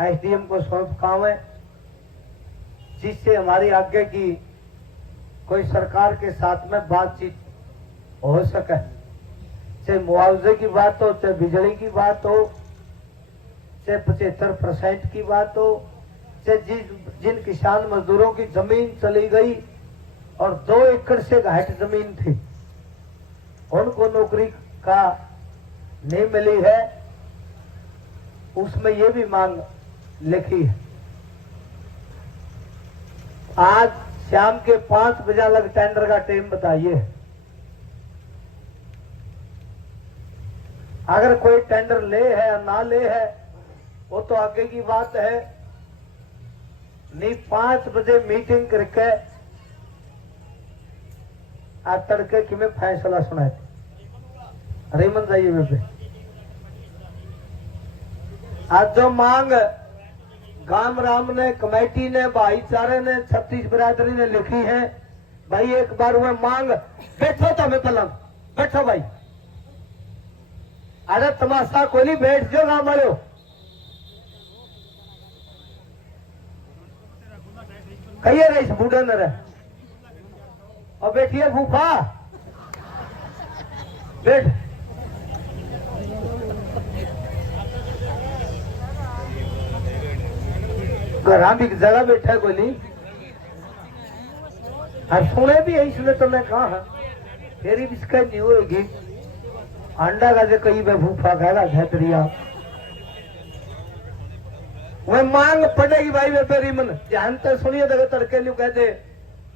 SDM को सौंप काम है, जिससे हमारी आगे की कोई सरकार के साथ में बातचीत हो सके। चाहे मुआवजे की बात हो, चाहे बिजली की बात हो, चाहे 75% की बात हो, चाहे जिन किसान मजदूरों की जमीन चली गई और 2 एकड़ से घाट जमीन थी, उनको नौकरी का नहीं मिली है, उसमें ये भी मांग लिखी है। आज शाम के 5 बजे अलग टेंडर का टाइम बताइए। अगर कोई टेंडर ले है या ना ले है वो तो आगे की बात है, नहीं 5 बजे मीटिंग करके आज तड़के कि मैं फैसला सुनाए थे। रेमन जाइए बेबे। आज जो मांग गांव राम ने, कमेटी ने, भाईचारे ने, छत्तीस बिरादरी ने लिखी है, भाई एक बार वह मांग बैठो तो मैं पलंग बैठो भाई। अरे तमाशा कोई नहीं, बैठ जो गांव वाले। कहिए रईस बूढ़े न रहे और बैठिए फूफा बैठ। घर भी जगह बैठा है कोई नहीं, और सुने भी है, इसलिए तो मैं कहा तेरी भी शिकायत नहीं होगी। अंडा का जो कई में फूफा कहेगा घेतरिया, वह मांग पड़ेगी भाई। वे पेरी मन ध्यान तो सुनिए, तो तड़के लियो कह दे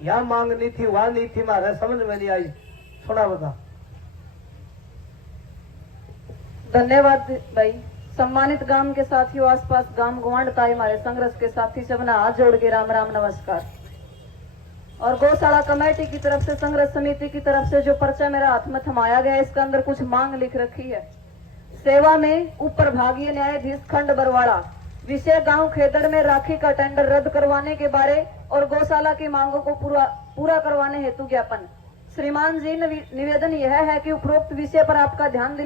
यहाँ मांग नहीं थी, वहां नहीं थी, मारा समझ में नहीं आई। सुना बता। धन्यवाद भाई। सम्मानित गांव के साथियों, आसपास गांव गुआंढ ताई हमारे संघर्ष के साथी सबने हाथ जोड़ के राम राम नमस्कार। और गौशाला कमेटी की तरफ से, संघर्ष समिति की तरफ से जो पर्चा मेरा हाथ में थमाया गया है, इसके अंदर कुछ मांग लिख रखी है। सेवा में उपर भागीय न्यायाधीश खंड बरवाड़ा, विषय गांव खेदड़ में राखी का टेंडर रद्द करवाने के बारे और गौशाला की मांगों को पूरा करवाने हेतु ज्ञापन। श्रीमान जी, निवेदन यह है कि उपरोक्त विषय पर आपका ध्यान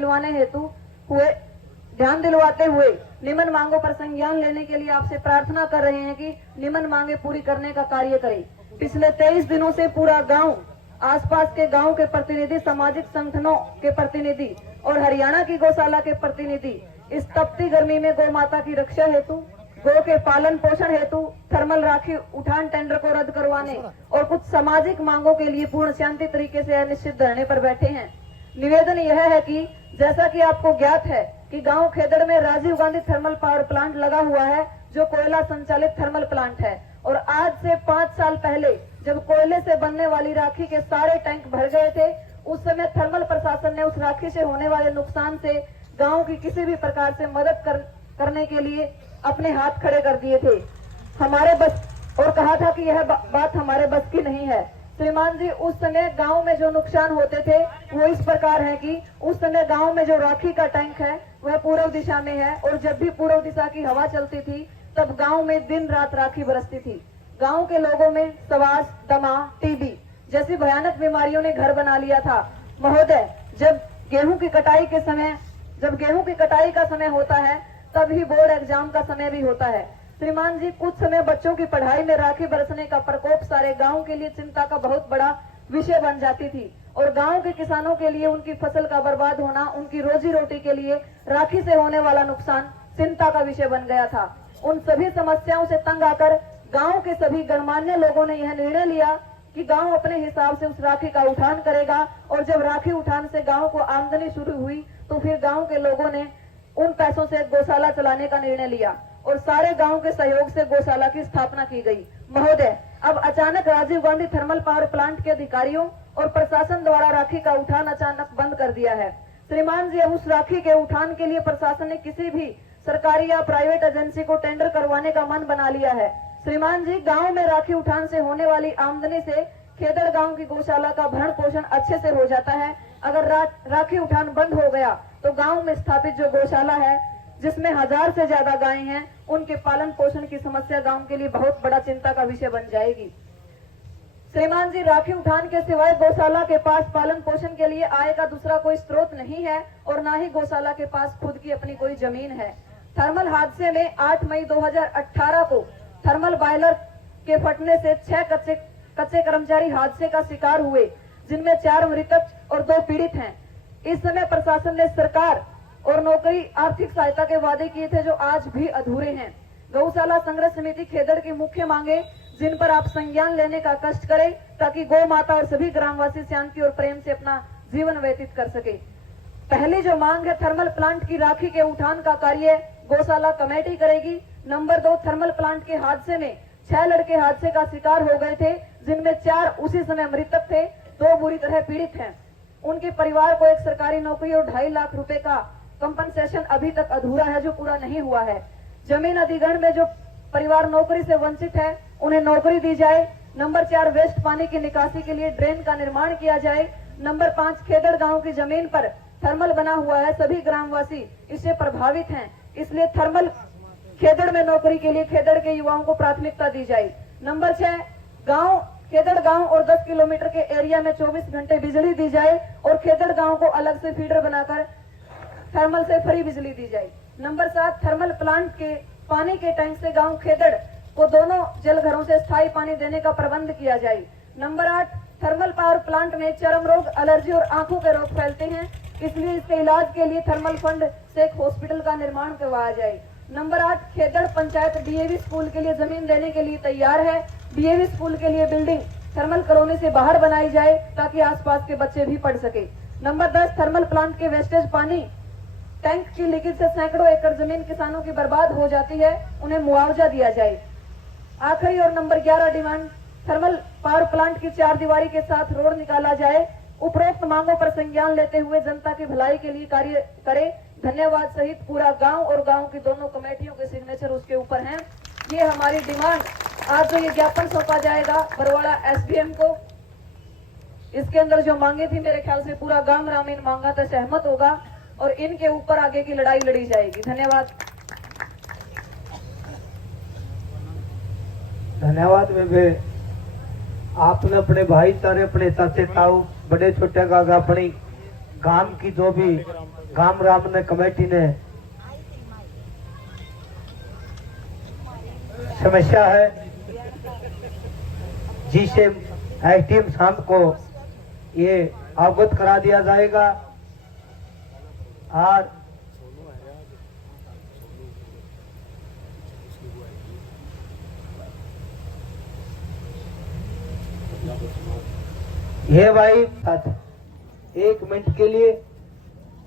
दिलवाते हुए निम्न मांगों पर संज्ञान लेने के लिए आपसे प्रार्थना कर रहे हैं कि निम्न मांगे पूरी करने का कार्य करें। पिछले 23 दिनों से पूरा गांव, आसपास के गांव के प्रतिनिधि, सामाजिक संगठनों के प्रतिनिधि और हरियाणा की गौशाला के प्रतिनिधि इस तपती गर्मी में गौ माता की रक्षा हेतु, गौ के पालन पोषण हेतु थर्मल राखी उठान टेंडर को रद्द करवाने और कुछ सामाजिक मांगों के लिए पूर्ण शांति तरीके से अनिश्चित धरने पर बैठे हैं। निवेदन यह है कि जैसा कि आपको ज्ञात है कि गांव खेदड़ में Rajiv Gandhi thermal power plant लगा हुआ है, जो कोयला संचालित थर्मल प्लांट है। और आज से 5 साल पहले जब कोयले से बनने वाली राखी के सारे टैंक भर गए थे, उस समय थर्मल प्रशासन ने उस राखी से होने वाले नुकसान से गांव की किसी भी प्रकार से मदद करने के लिए अपने हाथ खड़े कर दिए थे हमारे बस, और कहा था कि यह बात हमारे बस की नहीं है। श्रीमान जी, उस समय गांव में जो नुकसान होते थे वो इस प्रकार है कि उस समय गांव में जो राखी का टैंक है वह पूर्व दिशा में है, और जब भी पूर्व दिशा की हवा चलती थी तब गांव में दिन रात राखी बरसती थी। गांव के लोगों में सवास, दमा, टीबी जैसी भयानक बीमारियों ने घर बना लिया था। महोदय, जब गेहूं की कटाई का समय होता है तब ही बोर्ड एग्जाम का समय भी होता है। श्रीमान जी, कुछ समय बच्चों की पढ़ाई में राखी बरसने का प्रकोप सारे गांव के लिए चिंता का बहुत बड़ा विषय बन जाती थी, और गांव के किसानों के लिए उनकी फसल का बर्बाद होना, उनकी रोजी रोटी के लिए राखी से होने वाला नुकसान चिंता का विषय बन गया था। उन सभी समस्याओं से तंग आकर गांव के सभी गणमान्य लोगों ने यह निर्णय लिया कि गांव अपने हिसाब से उस राखी का उठान करेगा, और जब राखी उठान से गांव को आमदनी शुरू हुई तो फिर गांव के लोगों ने उन पैसों से गौशाला चलाने का निर्णय लिया, और सारे गांव के सहयोग से गौशाला की स्थापना की गई। महोदय, अब अचानक Rajiv Gandhi thermal power plant के अधिकारियों और प्रशासन द्वारा राखी का उठान अचानक बंद कर दिया है। श्रीमान जी, अब उस राखी के उठान के लिए प्रशासन ने किसी भी सरकारी या प्राइवेट एजेंसी को टेंडर करवाने का मन बना लिया है। श्रीमान जी, गांव में राखी उठान से होने वाली आमदनी से खेदड़ गांव की गौशाला का भरण पोषण अच्छे से हो जाता है। अगर राखी उठान बंद हो गया तो गांव में स्थापित जो गौशाला है, जिसमें 1000 से ज्यादा गायें हैं, उनके पालन पोषण की समस्या गांव के लिए बहुत बड़ा चिंता का विषय बन जाएगी। श्रीमान जी, राखी उठान के सिवाय गौशाला के पास पालन पोषण के लिए आय का दूसरा कोई स्रोत नहीं है और ना ही गौशाला के पास खुद की अपनी कोई जमीन है। थर्मल हादसे में 8 मई 2018 को थर्मल बॉयलर के फटने से 6 कच्चे कर्मचारी हादसे का शिकार हुए, जिनमें 4 मृतक और 2 पीड़ित हैं। इस समय प्रशासन ने सरकार और नौकरी आर्थिक सहायता के वादे किए थे, जो आज भी अधूरे हैं। गौशाला संग्रह समिति खेदड़ की मुख्य मांगे, जिन पर आप संज्ञान लेने का कष्ट करें, ताकि गौ माता और सभी ग्रामवासी शांति और प्रेम से अपना जीवन व्यतीत कर सके। पहली जो मांग है, थर्मल प्लांट की राखी के उठान का कार्य गौशाला कमेटी करेगी। नंबर 2, थर्मल प्लांट के हादसे में 6 लड़के हादसे का शिकार हो गए थे, जिनमें 4 उसी समय मृतक थे, 2 बुरी तरह पीड़ित हैं। उनके परिवार को एक सरकारी नौकरी और 2.5 लाख रुपए का कंपनसेशन अभी तक अधूरा है, जो पूरा नहीं हुआ है। जमीन अधिग्रहण में जो परिवार नौकरी से वंचित है, उन्हें नौकरी दी जाए। नंबर 4, वेस्ट पानी की निकासी के लिए ड्रेन का निर्माण किया जाए। नंबर 5, खेदड़ गांव की जमीन पर थर्मल बना हुआ है, सभी ग्रामवासी इससे प्रभावित हैं, इसलिए थर्मल खेदड़ में नौकरी के लिए खेदड़ के युवाओं को प्राथमिकता दी जाए। नंबर 6, खेदड़ गांव और 10 किलोमीटर के एरिया में 24 घंटे बिजली दी जाए और खेदड़ गांव को अलग से फीडर बनाकर थर्मल से फ्री बिजली दी जाए। नंबर 7, थर्मल प्लांट के पानी के टैंक से गांव खेदड़ को दोनों जलघरों से स्थायी पानी देने का प्रबंध किया जाए। नंबर 8, थर्मल पावर प्लांट में चर्म रोग, एलर्जी और आंखों के रोग फैलते हैं, इसलिए इसके इलाज के लिए थर्मल फंड से एक हॉस्पिटल का निर्माण करवाया जाए। Number 8, Khedar panchayat DAV school के लिए जमीन देने के लिए तैयार है। डीएवी स्कूल के लिए बिल्डिंग थर्मल कॉलोनी से बाहर बनाई जाए, ताकि आसपास के बच्चे भी पढ़ सके। नंबर 10, थर्मल प्लांट के वेस्टेज पानी टैंक की लीकेज से सैकड़ों एकड़ जमीन किसानों की बर्बाद हो जाती है, उन्हें मुआवजा दिया जाए। आखिरी और number 11 demand, thermal power plant की 4 दीवारी के साथ रोड निकाला जाए। उपरोक्त मांगों पर संज्ञान लेते हुए जनता की भलाई के लिए कार्य करे। धन्यवाद सहित पूरा गांव और गांव की दोनों कमेटियों के सिग्नेचर उसके ऊपर हैं। ये हमारी डिमांड। आज जो ये ज्ञापन सौंपा जाएगा बरवाड़ा एसडीएम को, इसके अंदर जो मांगे थी, मेरे ख्याल से पूरा गांव ग्रामीण मांगा तो सहमत होगा और इनके ऊपर आगे की लड़ाई लड़ी जाएगी। धन्यवाद। धन्यवाद बेबे, आपने अपने भाईचारे, अपने चाचे ताऊ, बड़े छोटे का अपनी गांव की जो भी गांव राम ने कमेटी ने समस्या है, जिसे एसडीएम शाम को ये अवगत करा दिया जाएगा। और ये भाई 1 मिनट के लिए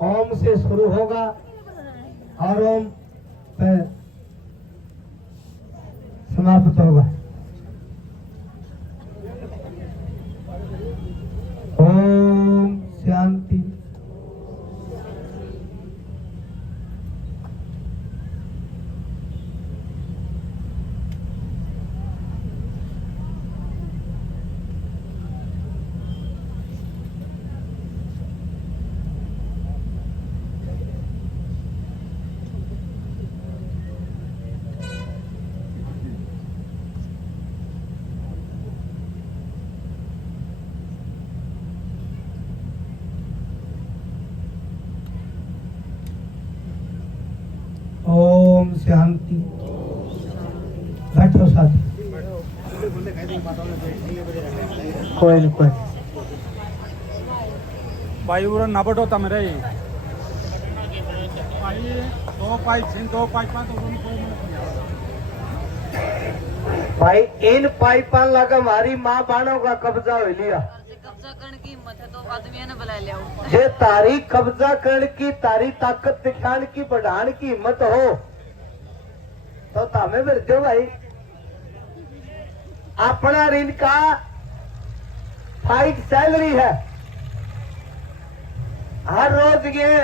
ओम से शुरू होगा और ओम पे समाप्त होगा। ओम शांति। ओम शांति। बैठो साथी। कोई नहीं, कोई भाई उरा ना बटोता मेरे भाई 2 पाइप भाई, इन पाइपा लगा हमारी माँ बाणों का कब्जा हो लिया। कब्जा करने की हिम्मत है तो आदमी ने बुला लिया। जे तारी कब्जा करने की, तारी ताकत दिखाने की, बढ़ाने की हिम्मत हो तो तामे फिर दो भाई। अपना ऋण का फाइट सैलरी है, हर रोज ये